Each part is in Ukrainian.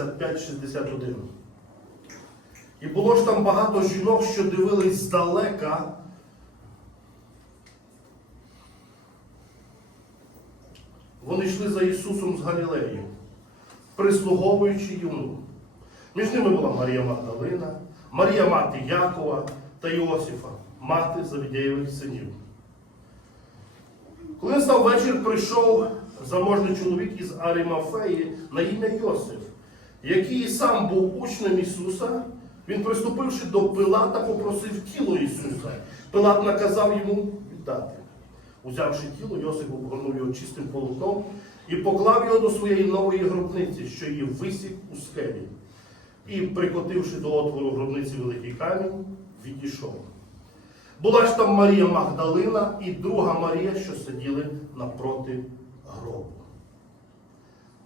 Матвія 27, 55, 61. І було ж там багато жінок, що дивились здалека. Вони йшли за Ісусом з Галілеї, прислуговуючи йому. Між ними була Марія Магдалина, Марія мати Якова та Іосифа, мати Завідєєвих синів. Коли настав вечір, прийшов заможний чоловік із Арімафеї на ім'я Йосиф, який і сам був учнем Ісуса. Він, приступивши до Пилата, попросив тіло Ісуса. Пилат наказав йому віддати. Узявши тіло, Йосип обгорнув його чистим полотном і поклав його до своєї нової гробниці, що її висік у скелі. І, прикотивши до отвору гробниці великий камінь, відійшов. Була ж там Марія Магдалина і друга Марія, що сиділи напроти гробу.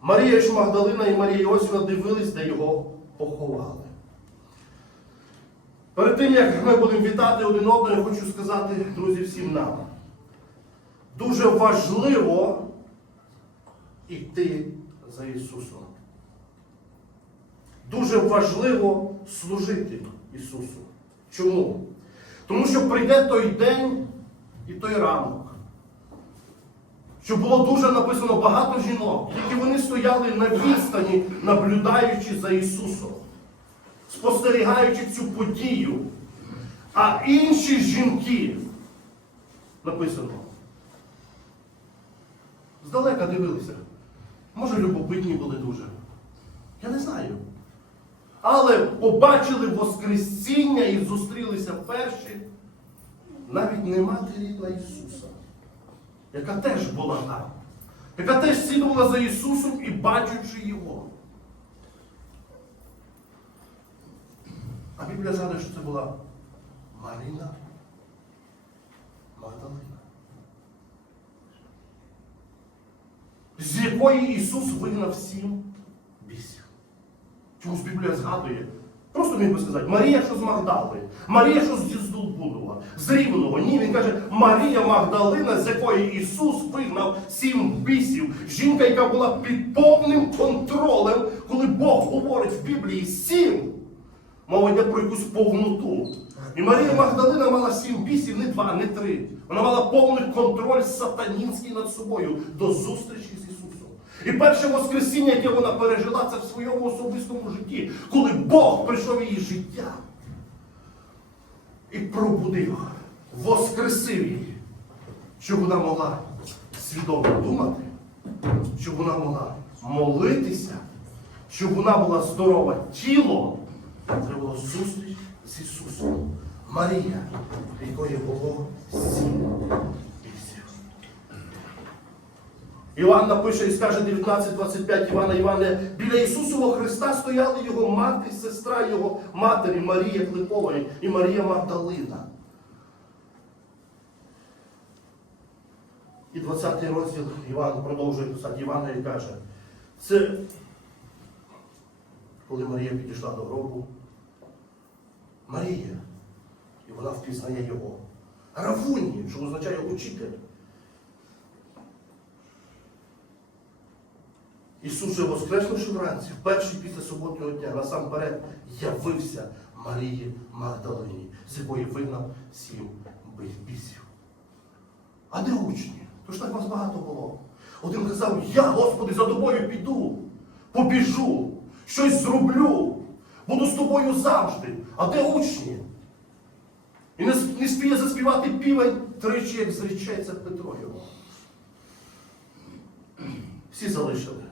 Марія ж Магдалина і Марія Іосифа дивились, де його поховали. Перед тим, як ми будемо вітати один одного, я хочу сказати, друзі, всім нам. Дуже важливо йти за Ісусом. Дуже важливо служити Ісусу. Чому? Тому що прийде той день і той ранок. Що було дуже написано багато жінок, які вони стояли на відстані, наблюдаючи за Ісусом, спостерігаючи цю подію. А інші жінки, написано, здалека дивилися. Може, любопитні були дуже. Я не знаю. Але побачили Воскресіння і зустрілися перші навіть не мати рідна Ісуса, яка теж була там, яка теж слідувала за Ісусом і бачучи Його. А Біблія згадує, що це була Марина Магдалина. З якої Ісус вигнав сім бісів. Чомусь Біблія згадує. Просто міг би сказати, Марія, що з Магдали, Марія, що з Діздулбунова, з Рівного. Ні, він каже, Марія Магдалина, з якої Ісус вигнав сім бісів. Жінка, яка була під повним контролем, коли Бог говорить в Біблії сім. Мова йде про якусь повноту. І Марія Магдалина мала сім бісів, не два, не три. Вона мала повний контроль сатанінський над собою до зустрічі з Ісусом. І перше Воскресіння, яке вона пережила, це в своєму особистому житті, коли Бог прийшов її життя і пробудив, воскресив її, щоб вона могла свідомо думати, щоб вона могла молитися, щоб вона була здорова тілом. Треба було зустріч з Ісусом. Марія, якої було сім бісів. Іван напише і скаже 19.25 Івана Івана, біля Ісусового Христа стояли його мати, сестра його матері Марія Клипової і Марія Магдалина. І 20 розділ Іван продовжує писати Івана і каже, це коли Марія підійшла до гробу, Марія, і вона впізнає його. Равуні, що означає учитель. Ісус воскреснувши вранці, в перший після суботнього дня, насамперед явився Марії Магдалині, з якої вигнав сім бісів. А де учні? Тож так вас багато було. Один казав, я, Господи, за тобою піду, побіжу, щось зроблю, буду з тобою завжди. А де учні? І не, не спіє заспівати півень тричі, як зречеться Петро його. Всі залишили.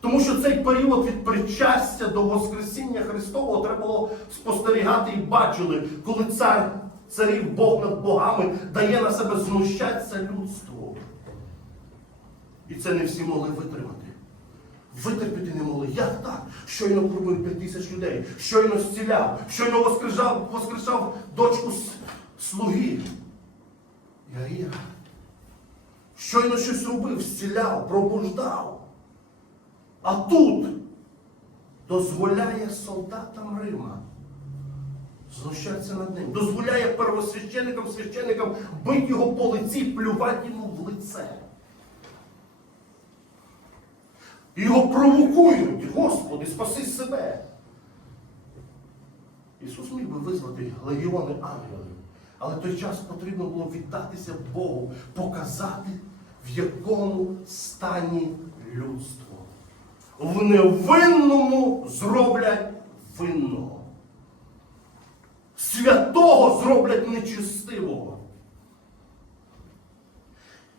Тому що цей період від причастя до Воскресіння Христового треба було спостерігати і бачили, коли цар, царів Бог над богами дає на себе знущатися людству. І це не всі могли витримати. Витерпіти не могли. Як так? Щойно пробив п'ять тисяч людей, щойно зціляв, щойно воскрешав, воскрешав дочку слуги. Ярія. Щойно щось робив, зціляв, пробуждав. А тут дозволяє солдатам Рима знущатися над ним. Дозволяє первосвященикам, священикам бити його по лиці, плювати йому в лице. Його провокують. Господи, спаси себе. Ісус міг би визвати легіони ангелів, але в той час потрібно було віддатися Богу, показати, в якому стані людство. В невинному зроблять винного. Святого зроблять нечистивого.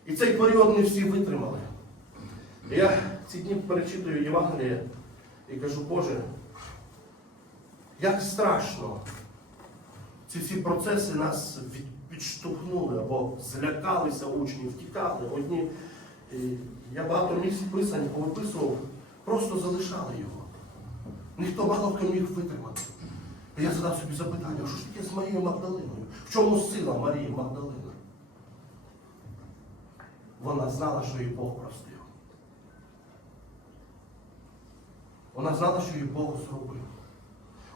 І цей період не всі витримали. Я ці дні перечитую Євангеліє і кажу, Боже, як страшно ці всі процеси нас відштовхнули або злякалися учні, втікали. Одні, е, я багато місць писань повиписував, просто залишали його. Ніхто мало хто міг витримати. І я задав собі запитання, що ж таке з Марією Магдалиною? В чому сила Марії Магдалини? Вона знала, що її Бог простив. Вона знала, що її Бог зробив.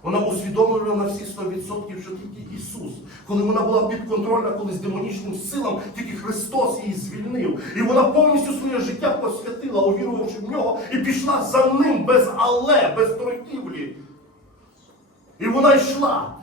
Вона усвідомлювала на всі 100%, що тільки Ісус, коли вона була підконтрольна колись демонічним силам, тільки Христос її звільнив. І вона повністю своє життя посвятила, увірувавши в нього, і пішла за ним без але, без торгівлі. І вона йшла,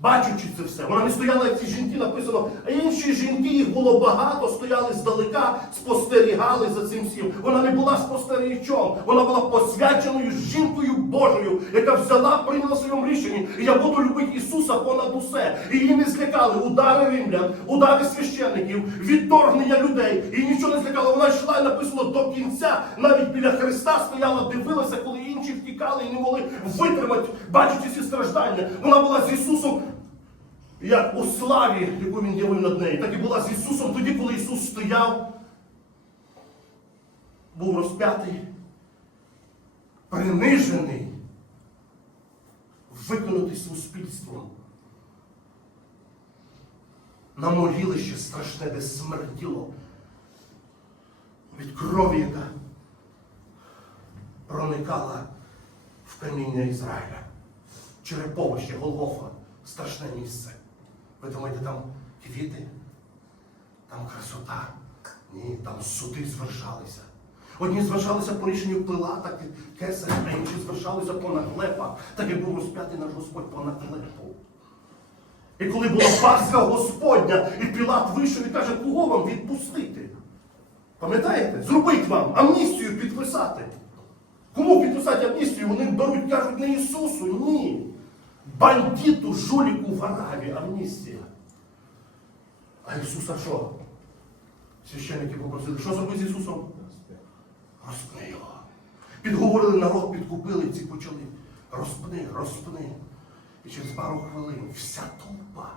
бачучи це все. Вона не стояла, як ці жінки написано, а інші жінки, їх було багато, стояли здалека, спостерігали за цим всім. Вона не була спостерігачом, вона була посвяченою жінкою Божою, яка взяла, прийняла своєму рішенні. І я буду любити Ісуса понад усе. І її не злякали удари римлян, удари священників, відторгнення людей. І нічого не злякало. Вона йшла і написано до кінця. Навіть біля Христа стояла, дивилася, коли інші втікали і не могли витримати, бачачи ці страждання. Вона була з Ісусом як у славі, яку він явив над нею, так і була з Ісусом тоді, коли Ісус стояв, був розп'ятий, принижений, виконутий суспільством. На могилище страшне, де смерділо від крові, яка проникала в каміння Ізраїля. Череповище, Голгофа, страшне місце. Ви думаєте, там квіти, там красота. Ні, там суди звершалися. Одні звершалися по рішенню Пилата, Кесаря, а інші звершалися по наклепах, так як був розп'ятий наш Господь по наклепу. І коли була Пасха Господня, і Пілат вийшов і каже, кого вам відпустити? Пам'ятаєте? Зробить вам амністію підписати. Кому підписати амністію? Вони беруть, кажуть, не Ісусу, ні. Бандиту, жуліку в Аравії амністія. А Ісуса що? Священники попросили, що зробити з Ісусом? Розпни його. Підговорили народ, підкупили, ці почали. Розпни, розпни. І через пару хвилин вся толпа,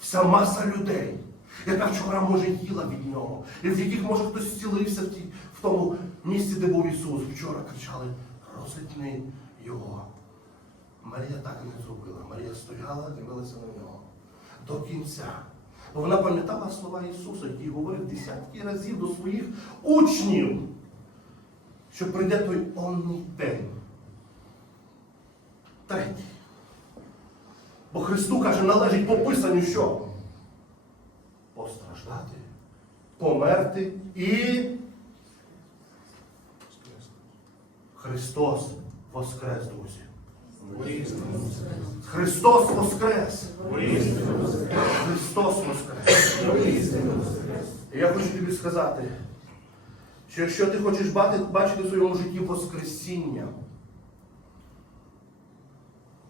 вся маса людей, яка вчора може їла від нього, і в яких може хтось зцілився в, в тому місці, де був Ісус, вчора кричали, розіпни його. Марія так не зробила. Марія стояла, дивилася на нього до кінця. Бо вона пам'ятала слова Ісуса, які говорив десятки разів до своїх учнів, що прийде той онний день. Третій. Бо Христу каже, належить по Писанню що? Постраждати, померти і Христос воскрес, друзі. Христос воскрес. Христос воскрес. І я хочу тобі сказати, що якщо ти хочеш бачити в своєму житті Воскресіння,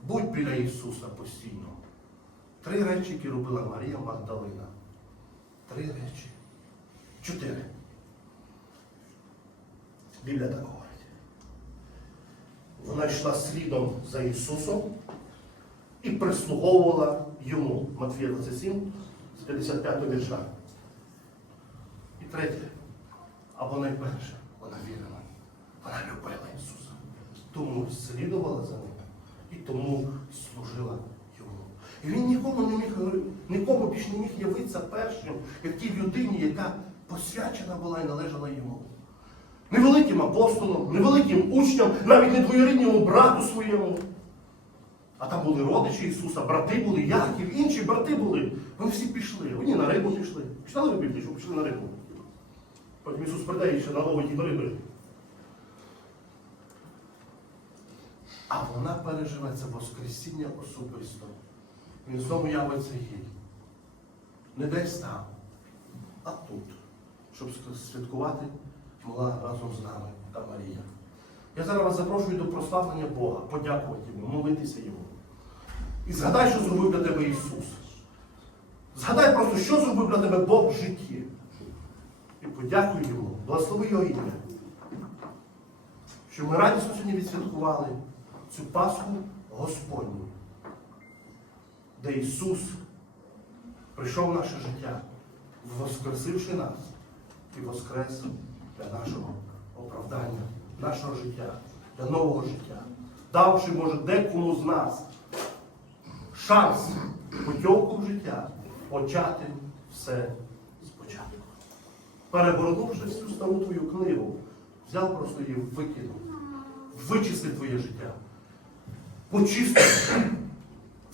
будь біля Ісуса постійно. Три речі, які робила Марія Магдалина. Три речі. Чотири. Біблія так говорить. Вона йшла слідом за Ісусом і прислуговувала йому. Матвія 27 з 55 вірша. І третє, або найперше, вона вірила. Вона любила Ісуса. Тому слідувала за ним і тому служила йому. І він нікому не міг нікому більш не міг явитися першим, як тій людині, яка посвячена була і належала йому. Невеликим апостолом, невеликим учням, навіть не двоюрідньому брату своєму. А там були родичі Ісуса, брати були, Яків, інші брати були. Вони всі пішли. Одні на рибу пішли. Читали ви Біблію, що пішли на рибу. Потім Ісус прийде і ще наловить їм риби. А вона переживе це Воскресіння особисто. Він знову явиться їй. Не десь там, а тут, щоб святкувати могла разом з нами та Марія. Я зараз вас запрошую до прославлення Бога, подякувати йому, молитися йому. І згадай, що зробив для тебе Ісус. Згадай просто, що зробив для тебе Бог в житті. І подякуй йому, благослови його ім'я. Що ми радісно сьогодні відсвяткували цю Пасху Господню, де Ісус прийшов в наше життя, воскресивши нас і воскрес для нашого оправдання, нашого життя, для нового життя, давши, може, декому з нас шанс путівку в життя почати все спочатку. Перегорнувши всю стару твою книгу, взяв просто її викинув, вичислив твоє життя, почистив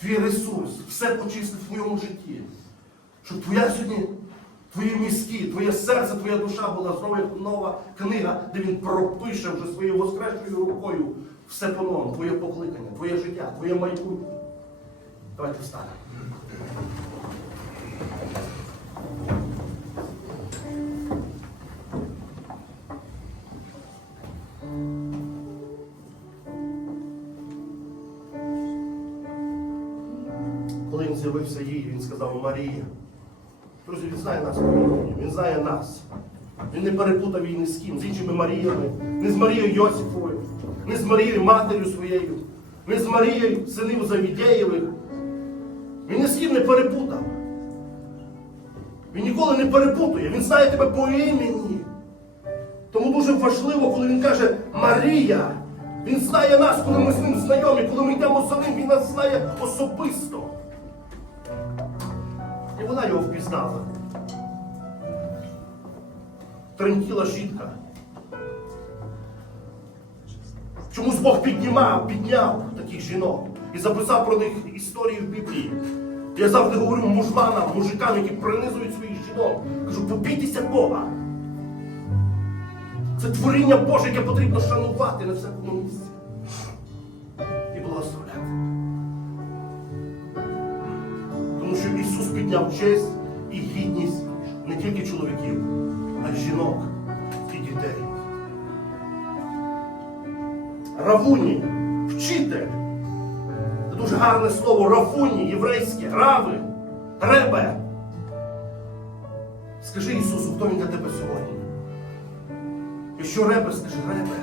твій ресурс, все почистив в твоєму житті. Щоб твоя сьогодні, твої мізки, твоє серце, твоя душа була знову як нова книга, де він пропише вже своєю воскресною рукою все по-новому, твоє покликання, твоє життя, твоє майбутнє. Давайте встанемо. Коли він з'явився їй, він сказав Марія. Друзі, він знає нас він знає нас. Він не переплутав її ні з ким, з іншими Маріями, не з Марією Йосифовою, не з Марією матір'ю своєю, не з Марією синів Завідєєвих. Він ні з ким не перепутав. Він ніколи не перепутує, він знає тебе по імені. Тому дуже важливо, коли він каже Марія, він знає нас, коли ми з ним знайомі, коли ми йдемо за ним, він нас знає особисто. І вона його впізнала. Тремтіла жінка. Чомусь Бог піднімав, підняв таких жінок і записав про них історії в Біблії. Я завжди говорю мужланам, мужикам, які принизують своїх жінок. Кажу, побійтеся Бога. Це творіння Боже, яке потрібно шанувати на всякому місці. Підняв честь і гідність не тільки чоловіків, а й жінок і дітей. Равуні, вчитель. Це дуже гарне слово равуні, єврейське, рави, ребе. Скажи Ісусу, хто він для тебе сьогодні? Якщо ребе, скажи ребе.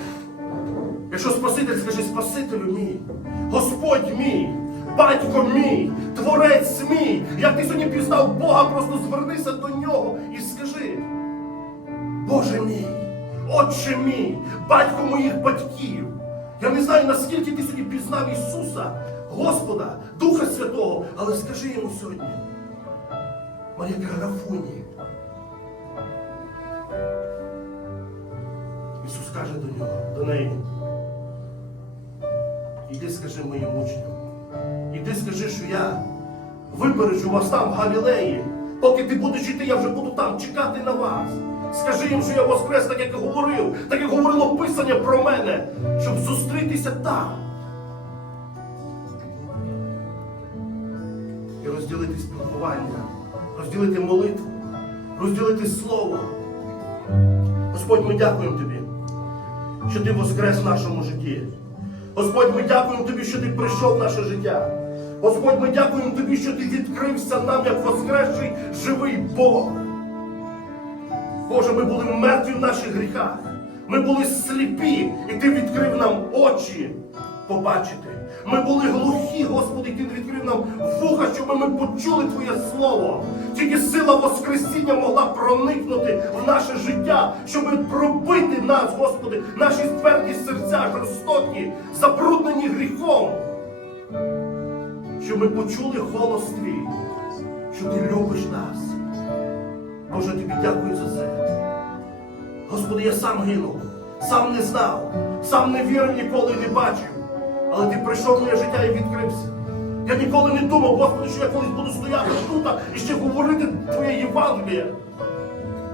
Якщо Спаситель, скажи Спасителю мій, Господь мій, батько мій, Творець мій. Як ти сьогодні пізнав Бога, просто звернися до нього і скажи. Боже мій, Отче мій, батько моїх батьків. Я не знаю, наскільки ти сьогодні пізнав Ісуса, Господа, Духа Святого, але скажи йому сьогодні. Моя Рафуні. Ісус каже до нього, до неї. Іди скажи моїм учням. Іди скажи, що я випереджу вас там в Галілеї. Поки ти будеш йти, я вже буду там чекати на вас. Скажи їм, що я воскрес, так як і говорив, так як говорило Писання про мене, щоб зустрітися там. І розділити спілкування, розділити молитву, розділити слово. Господь, ми дякуємо Тобі, що Ти воскрес в нашому житті. Господь, ми дякуємо Тобі, що Ти прийшов в наше життя. Господь, ми дякуємо Тобі, що Ти відкрився нам як воскресший живий Бог. Боже, ми були мертві в наших гріхах. Ми були сліпі, і Ти відкрив нам очі побачити. Ми були глухі, Господи, і Ти відкрив нам вуха, щоб ми почули Твоє Слово. Тільки сила Воскресіння могла проникнути в наше життя, щоб пробити нас, Господи, наші тверді серця, жорстокі, забруднені гріхом. Щоб ми почули голос Твій, що Ти любиш нас. Боже, тобі дякую за це. Господи, я сам гинув, сам не знав, сам не вірив ніколи не бачив. Але ти прийшов моє життя і відкрився. Я ніколи не думав, Господи, що я колись буду стояти тут і ще говорити Твоє Євангеліє.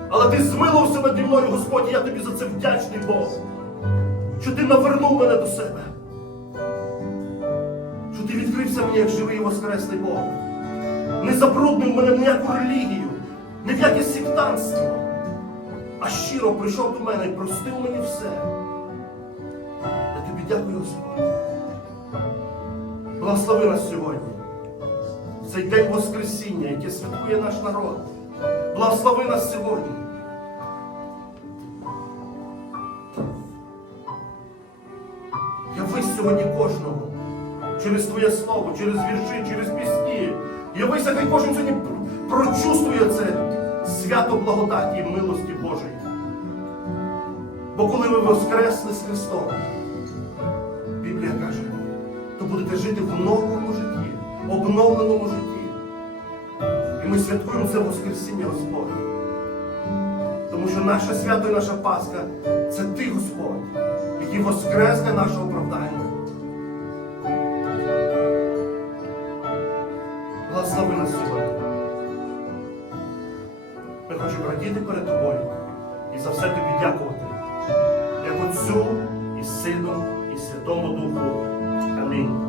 Але ти змилувався наді мною, Господь, я тобі за це вдячний Бог, що ти навернув мене до себе. що Ти відкрився мені як живий і воскресний Бог. Не забруднив мене ніяку релігію, ні в яке сектантство, а щиро прийшов до мене і простив мені все. Я тобі дякую, Господь. Благослови нас сьогодні. Цей день Воскресіння, який святкує наш народ. Благослови нас сьогодні. Явись сьогодні кожному через Твоє Слово, через вірші, через пісні. Явися, хай кожен сьогодні прочувствує це свято благодаті і милості Божої. Бо коли ви воскресли з Христом, Біблія каже, то будете жити в новому житті, обновленому житті. І ми святкуємо це Воскресіння Господь. Тому що наше свято і наша Пасха це Ти, Господь, який воскрес для нашого оправдання. Благослови нас сьогодні. Ми хочемо радіти перед тобою і за все тобі дякувати, як Отцю і Сину, і Святому Духу. me.